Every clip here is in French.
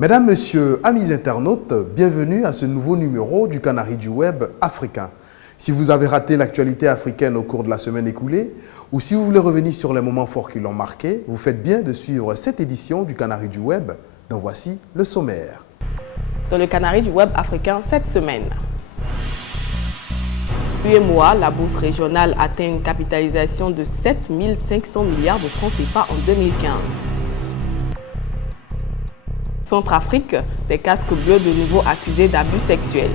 Mesdames, Messieurs, amis internautes, bienvenue à ce nouveau numéro du Canari du Web africain. Si vous avez raté l'actualité africaine au cours de la semaine écoulée, ou si vous voulez revenir sur les moments forts qui l'ont marqué, vous faites bien de suivre cette édition du Canari du Web, dont voici le sommaire. Dans le Canari du Web africain cette semaine. UEMOA, la bourse régionale atteint une capitalisation de 7 500 milliards de francs CFA en 2015. Centrafrique, des casques bleus de nouveau accusés d'abus sexuels.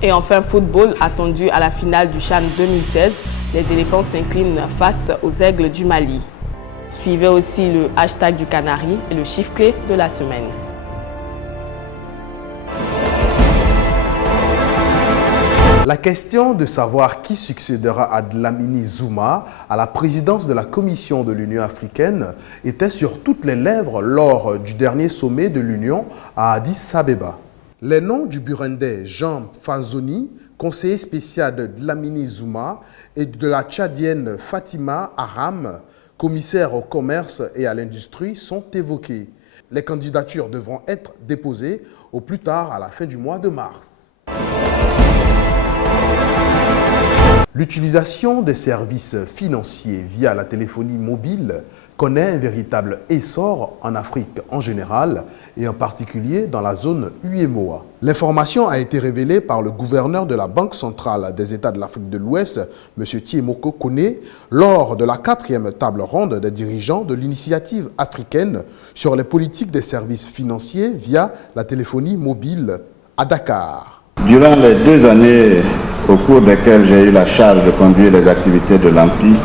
Et enfin, football attendu à la finale du CHAN 2016, les éléphants s'inclinent face aux aigles du Mali. Suivez aussi le hashtag du Canari et le chiffre clé de la semaine. La question de savoir qui succédera à Dlamini Zuma à la présidence de la Commission de l'Union africaine était sur toutes les lèvres lors du dernier sommet de l'Union à Addis Abeba. Les noms du Burundais Jean Fazoni, conseiller spécial de Dlamini Zuma, et de la Tchadienne Fatima Aram, commissaire au commerce et à l'industrie, sont évoqués. Les candidatures devront être déposées au plus tard à la fin du mois de mars. L'utilisation des services financiers via la téléphonie mobile connaît un véritable essor en Afrique en général et en particulier dans la zone UEMOA. L'information a été révélée par le gouverneur de la Banque centrale des États de l'Afrique de l'Ouest, M. Thiemoko Kone, lors de la 4e table ronde des dirigeants de l'initiative africaine sur les politiques des services financiers via la téléphonie mobile à Dakar. Durant les 2 années au cours desquelles j'ai eu la charge de conduire les activités de l'Empire,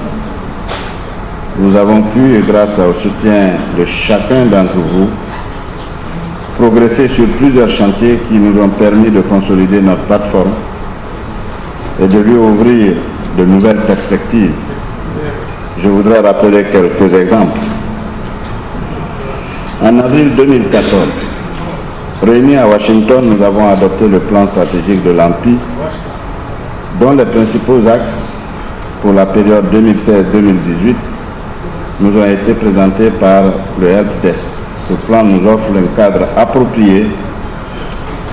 nous avons pu, grâce au soutien de chacun d'entre vous, progresser sur plusieurs chantiers qui nous ont permis de consolider notre plateforme et de lui ouvrir de nouvelles perspectives. Je voudrais rappeler quelques exemples. En avril 2014, réunis à Washington, nous avons adopté le plan stratégique de l'Empire, dont les principaux axes pour la période 2016-2018 nous ont été présentés par le helpdesk. Ce plan nous offre un cadre approprié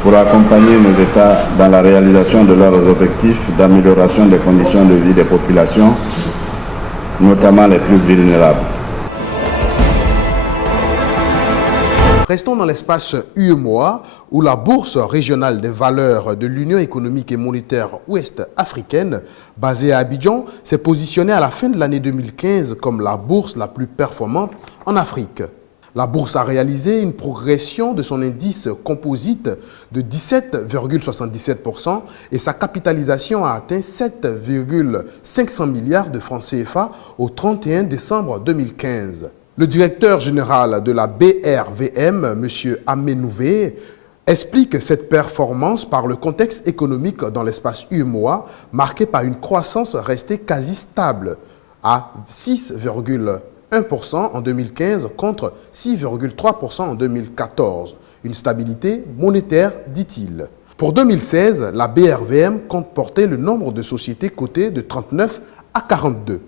pour accompagner nos États dans la réalisation de leurs objectifs d'amélioration des conditions de vie des populations, notamment les plus vulnérables. Restons dans l'espace UEMOA où la Bourse régionale des valeurs de l'Union économique et monétaire ouest-africaine, basée à Abidjan, s'est positionnée à la fin de l'année 2015 comme la bourse la plus performante en Afrique. La bourse a réalisé une progression de son indice composite de 17,77% et sa capitalisation a atteint 7,500 milliards de francs CFA au 31 décembre 2015. Le directeur général de la BRVM, M. Amenouvé, explique cette performance par le contexte économique dans l'espace UEMOA, marqué par une croissance restée quasi stable à 6,1% en 2015 contre 6,3% en 2014. Une stabilité monétaire, dit-il. Pour 2016, la BRVM compte porter le nombre de sociétés cotées de 39 à 42.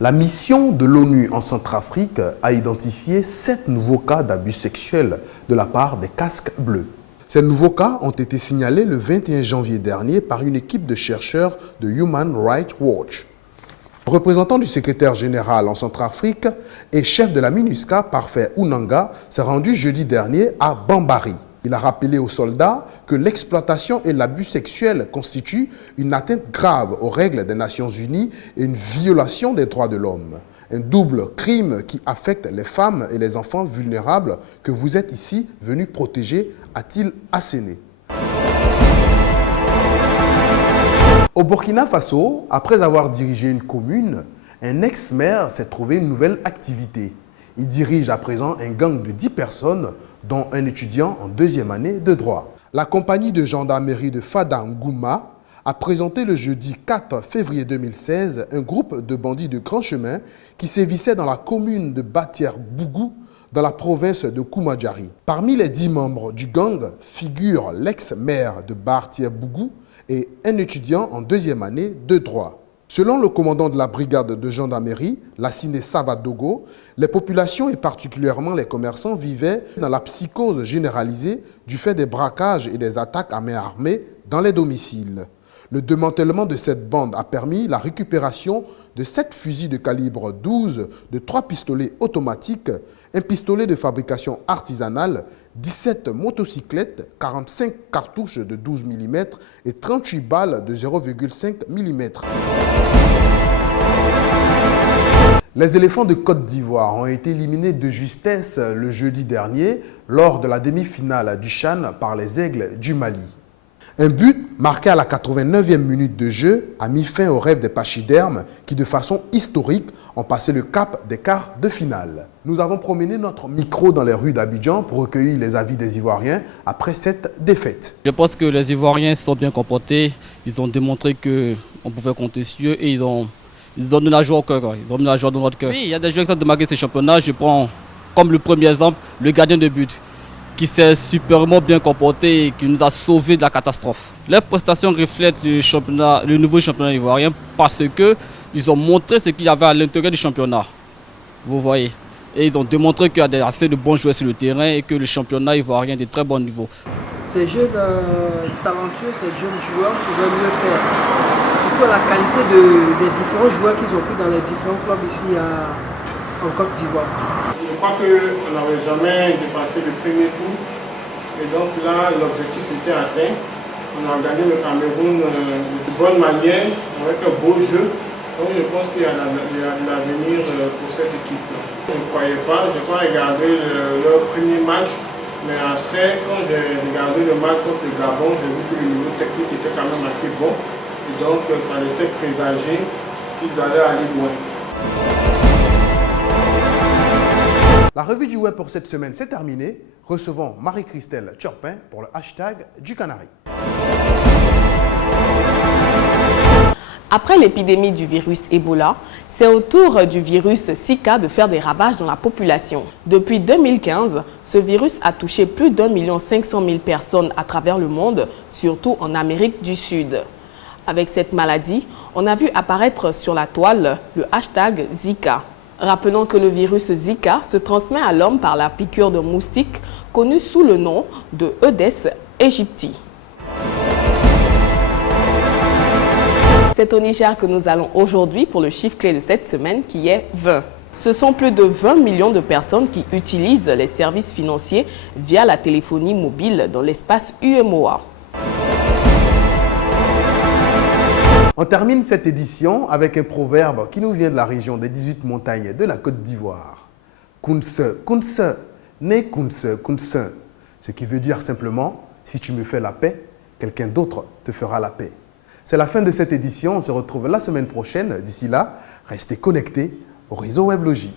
La mission de l'ONU en Centrafrique a identifié 7 nouveaux cas d'abus sexuels de la part des casques bleus. Ces nouveaux cas ont été signalés le 21 janvier dernier par une équipe de chercheurs de Human Rights Watch. Le représentant du secrétaire général en Centrafrique et chef de la MINUSCA, Parfait Ounanga, s'est rendu jeudi dernier à Bambari. Il a rappelé aux soldats que l'exploitation et l'abus sexuel constituent une atteinte grave aux règles des Nations Unies et une violation des droits de l'homme. Un double crime qui affecte les femmes et les enfants vulnérables que vous êtes ici venus protéger, a-t-il asséné. Au Burkina Faso, après avoir dirigé une commune, un ex-maire s'est trouvé une nouvelle activité. Il dirige à présent un gang de 10 personnes, dont un étudiant en 2e année de droit. La compagnie de gendarmerie de Fada Ngouma a présenté le jeudi 4 février 2016 un groupe de bandits de grand chemin qui sévissait dans la commune de Batière-Bougou, dans la province de Koumadjari. Parmi les 10 membres du gang figurent l'ex-maire de Batière-Bougou et un étudiant en 2e année de droit. Selon le commandant de la brigade de gendarmerie, Lassine Savadogo, les populations et particulièrement les commerçants vivaient dans la psychose généralisée du fait des braquages et des attaques à main armée dans les domiciles. Le démantèlement de cette bande a permis la récupération de 7 fusils de calibre 12, de 3 pistolets automatiques, un pistolet de fabrication artisanale, 17 motocyclettes, 45 cartouches de 12 mm et 38 balles de 0,5 mm. Les éléphants de Côte d'Ivoire ont été éliminés de justesse le jeudi dernier lors de la demi-finale du CHAN par les Aigles du Mali. Un but marqué à la 89e minute de jeu a mis fin au rêve des pachydermes qui, de façon historique, ont passé le cap des quarts de finale. Nous avons promené notre micro dans les rues d'Abidjan pour recueillir les avis des Ivoiriens après cette défaite. Je pense que les Ivoiriens se sont bien comportés. Ils ont démontré qu'on pouvait compter sur eux et ils ont donné la joie au cœur. Ils ont mis la joie dans notre cœur. Oui, il y a des joueurs qui sont démarqués ces championnats. Je prends comme le premier exemple le gardien de but, qui s'est superbement bien comporté et qui nous a sauvés de la catastrophe. Leurs prestations reflètent le nouveau championnat ivoirien parce qu'ils ont montré ce qu'il y avait à l'intérieur du championnat. Vous voyez. Et ils ont démontré qu'il y a assez de bons joueurs sur le terrain et que le championnat ivoirien est de très bon niveau. Ces jeunes talentueux, ces jeunes joueurs pouvaient mieux faire. Surtout à la qualité des différents joueurs qu'ils ont pris dans les différents clubs ici en Côte d'Ivoire. Je crois qu'on n'avait jamais dépassé le premier tour et donc là l'objectif était atteint. On a gagné le Cameroun de bonne manière, avec un beau jeu. Donc je pense qu'il y a l'avenir pour cette équipe. Je ne croyais pas, je n'ai pas regardé leur premier match, mais après quand j'ai regardé le match contre le Gabon, j'ai vu que le niveau technique était quand même assez bon et donc ça laissait présager qu'ils allaient aller loin. La revue du web pour cette semaine, c'est terminé. Recevons Marie-Christelle Turpin pour le hashtag du Canari. Après l'épidémie du virus Ebola, c'est au tour du virus Zika de faire des ravages dans la population. Depuis 2015, ce virus a touché plus d'1 500 000 personnes à travers le monde, surtout en Amérique du Sud. Avec cette maladie, on a vu apparaître sur la toile le hashtag Zika. Rappelons que le virus Zika se transmet à l'homme par la piqûre de moustique, connue sous le nom de Aedes aegypti. C'est au Niger que nous allons aujourd'hui pour le chiffre clé de cette semaine qui est 20. Ce sont plus de 20 millions de personnes qui utilisent les services financiers via la téléphonie mobile dans l'espace UEMOA. On termine cette édition avec un proverbe qui nous vient de la région des 18 montagnes de la Côte d'Ivoire. Kunse, kunse, ne kunse, kunse. Ce qui veut dire simplement, si tu me fais la paix, quelqu'un d'autre te fera la paix. C'est la fin de cette édition. On se retrouve la semaine prochaine. D'ici là, restez connectés au réseau WebLogie.